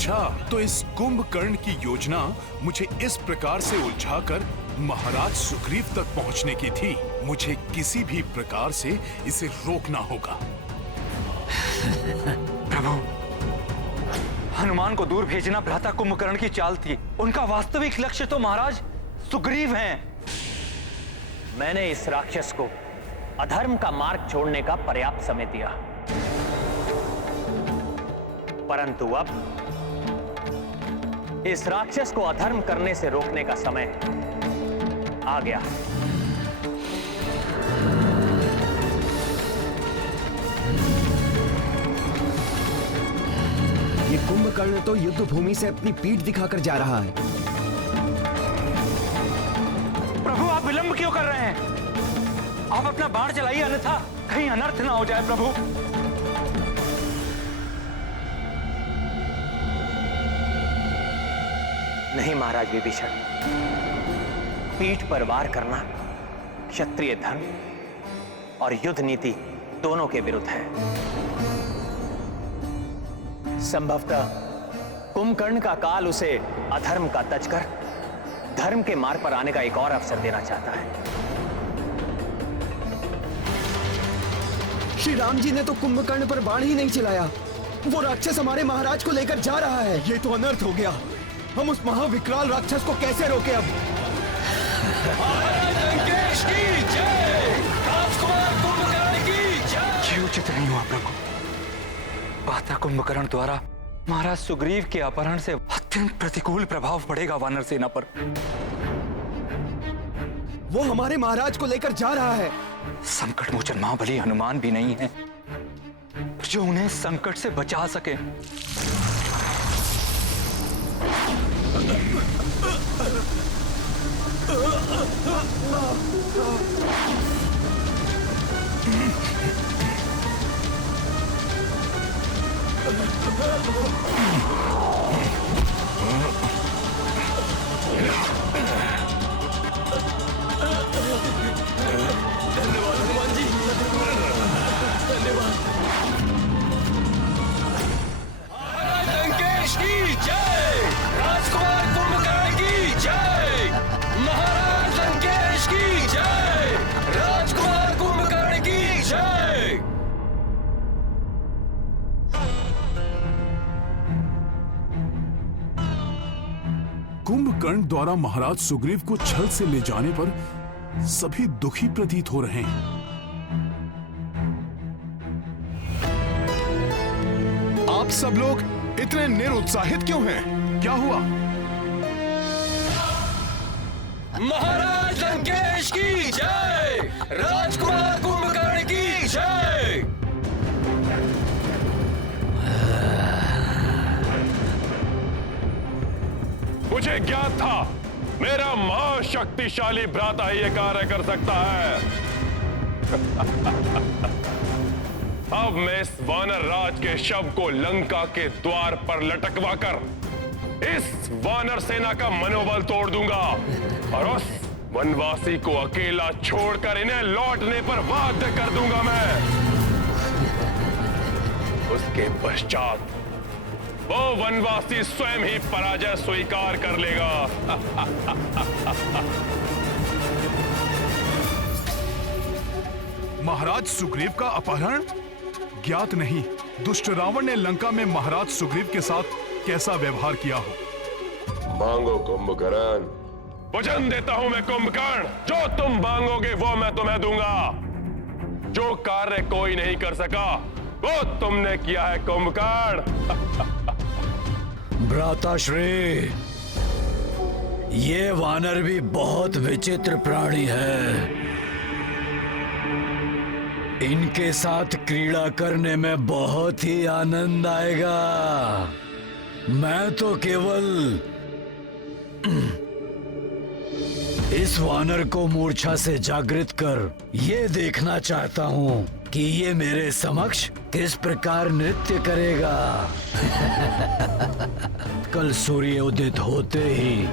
अच्छा, तो इस कुंभकर्ण की योजना मुझे इस प्रकार से उलझाकर महाराज सुग्रीव तक पहुंचने की थी। मुझे किसी भी प्रकार से इसे रोकना होगा। प्रभु, हनुमान को दूर भेजना भ्राता कुंभकर्ण की चाल थी। उनका वास्तविक लक्ष्य तो महाराज सुग्रीव हैं। मैंने इस राक्षस को अधर्म का मार्ग छोड़ने का पर्याप्त समय दिया, परंतु अब इस राक्षस को अधर्म करने से रोकने का समय आ गया। ये कुंभकर्ण तो युद्ध भूमि से अपनी पीठ दिखाकर जा रहा है। प्रभु, आप विलंब क्यों कर रहे हैं? आप अपना बाण चलाइए, अन्यथा कहीं अनर्थ ना हो जाए। प्रभु, नहीं महाराज विभीषण, पीठ पर वार करना क्षत्रिय धर्म और युद्ध नीति दोनों के विरुद्ध है। संभवतः कुंभकर्ण का काल उसे अधर्म का तज कर धर्म के मार्ग पर आने का एक और अवसर देना चाहता है। श्री राम जी ने तो कुंभकर्ण पर बाण ही नहीं चलाया। वो राक्षस हमारे महाराज को लेकर जा रहा है। ये तो अनर्थ हो गया। हम उस महाविकराल राक्षस को कैसे रोके अब? लंकेश की जय, राजकुमार कुंभकर्ण की जय। ये उचित नहीं हुआ प्रभु। भ्राता कुंभकर्ण द्वारा महाराज सुग्रीव के अपहरण से अत्यंत प्रतिकूल प्रभाव पड़ेगा वानर सेना पर। वो हमारे महाराज को लेकर जा रहा है। संकट मोचन महाबली हनुमान भी नहीं है जो उन्हें संकट से बचा सके। धन्यवाद हनुमान जी, धन्यवाद। लंकेश की जय, राजकुमार कुंभकर्ण की जय। महाराज लंकेश की जय, राजकुमार कुंभकर्ण की जय। कुंभकर्ण द्वारा महाराज सुग्रीव को छल से ले जाने पर सभी दुखी प्रतीत हो रहे हैं। आप सब लोग इतने निरुत्साहित क्यों हैं? क्या हुआ? महाराज लंकेश की जय, राजकुमार कुंभकर्ण की जय। मुझे ज्ञात था मेरा महाशक्तिशाली भ्राता ही ये कार्य कर सकता है। अब मैं इस वानर राज के शव को लंका के द्वार पर लटकवा कर इस वानर सेना का मनोबल तोड़ दूंगा और उस वनवासी को अकेला छोड़कर इन्हें लौटने पर बाध्य कर दूंगा मैं। उसके पश्चात वो वनवासी स्वयं ही पराजय स्वीकार कर लेगा। महाराज सुग्रीव का अपहरण? ज्ञात नहीं दुष्ट रावण ने लंका में महाराज सुग्रीव के साथ कैसा व्यवहार किया हो। मांगो कुंभकर्ण, वचन देता हूं मैं कुंभकर्ण, जो तुम मांगोगे वो मैं तुम्हें दूंगा। जो कार्य कोई नहीं कर सका वो तुमने किया है कुंभकर्ण। भ्राताश्री, ये वानर भी बहुत विचित्र प्राणी है। इनके साथ क्रीड़ा करने में बहुत ही आनंद आएगा। मैं तो केवल इस वानर को मूर्छा से जागृत कर ये देखना चाहता हूँ कि ये मेरे समक्ष किस प्रकार नृत्य करेगा। कल सूर्य उदित होते ही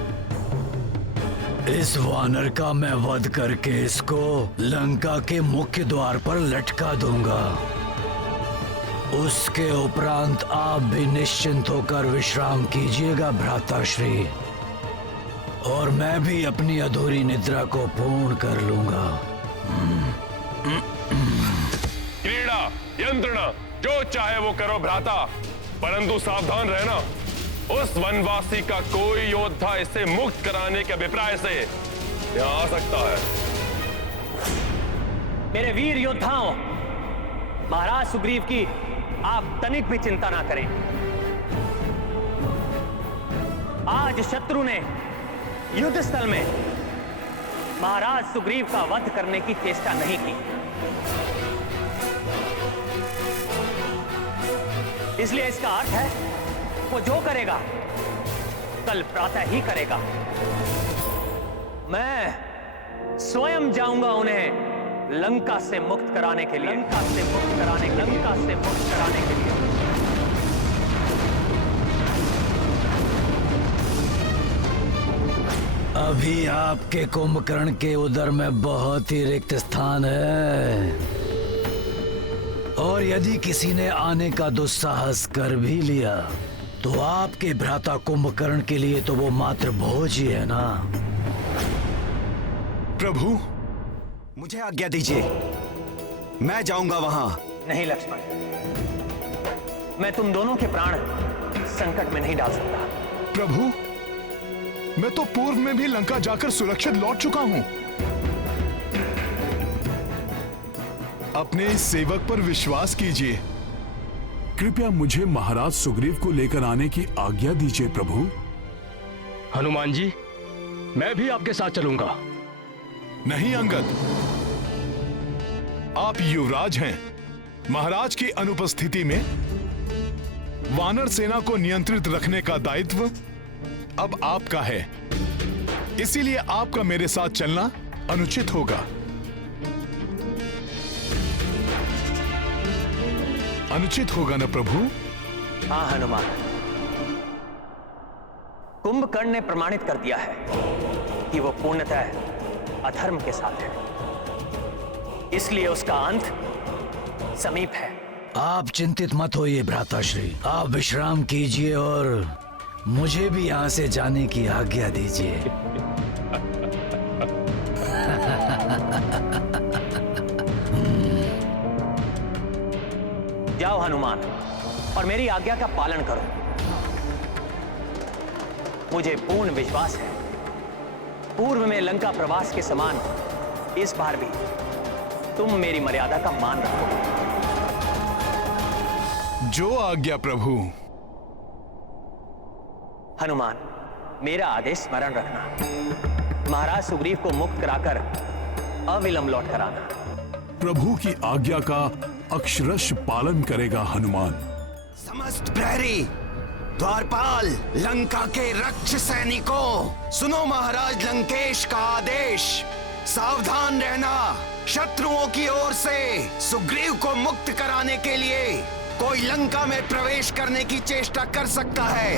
इस वानर का मैं वध करके इसको लंका के मुख्य द्वार पर लटका दूंगा। उसके उपरांत आप भी निश्चिंत होकर विश्राम कीजिएगा भ्राताश्री, और मैं भी अपनी अधूरी निद्रा को पूर्ण कर लूंगा। क्रीड़ा, यंत्रणा, जो चाहे वो करो भ्राता, परंतु सावधान रहना। उस वनवासी का कोई योद्धा इसे मुक्त कराने के अभिप्राय से यहाँ आ सकता है। मेरे वीर योद्धाओं, महाराज सुग्रीव की आप तनिक भी चिंता ना करें। आज शत्रु ने युद्ध स्थल में महाराज सुग्रीव का वध करने की चेष्टा नहीं की, इसलिए इसका अर्थ है वो जो करेगा कल प्रातः ही करेगा। मैं स्वयं जाऊंगा उन्हें लंका से मुक्त कराने के लिए, लंका से मुक्त कराने के लिए। अभी आपके कुंभकर्ण के उदर में बहुत ही रिक्त स्थान है, और यदि किसी ने आने का दुस्साहस कर भी लिया तो आपके भ्राता कुंभकर्ण के लिए तो वो मात्र भोज ही है ना। प्रभु, मुझे आज्ञा दीजिए, मैं जाऊंगा वहां। नहीं लक्ष्मण, मैं तुम दोनों के प्राण संकट में नहीं डाल सकता। प्रभु, मैं तो पूर्व में भी लंका जाकर सुरक्षित लौट चुका हूं। अपने इस सेवक पर विश्वास कीजिए। कृपया मुझे महाराज सुग्रीव को लेकर आने की आज्ञा दीजिए प्रभु। हनुमान जी, मैं भी आपके साथ चलूंगा। नहीं अंगद, आप युवराज हैं। महाराज की अनुपस्थिति में वानर सेना को नियंत्रित रखने का दायित्व अब आपका है, इसीलिए आपका मेरे साथ चलना अनुचित होगा। अनुचित होगा ना प्रभु? हाँ हनुमान, कुंभकर्ण ने प्रमाणित कर दिया है कि वो पूर्णतः अधर्म के साथ है, इसलिए उसका अंत समीप है। आप चिंतित मत होइए भ्राताश्री, आप विश्राम कीजिए और मुझे भी यहां से जाने की आज्ञा दीजिए। जाओ हनुमान, और मेरी आज्ञा का पालन करो। मुझे पूर्ण विश्वास है पूर्व में लंका प्रवास के समान इस बार भी तुम मेरी मर्यादा का मान रखोगे। जो आज्ञा प्रभु। हनुमान, मेरा आदेश स्मरण रखना। महाराज सुग्रीव को मुक्त कराकर अविलंब लौट कर आना। प्रभु की आज्ञा का अक्षरश पालन करेगा हनुमान। समस्त प्रहरी, द्वारपाल, लंका के रक्ष सैनिकों, सुनो महाराज लंकेश का आदेश। सावधान रहना, शत्रुओं की ओर से सुग्रीव को मुक्त कराने के लिए कोई लंका में प्रवेश करने की चेष्टा कर सकता है।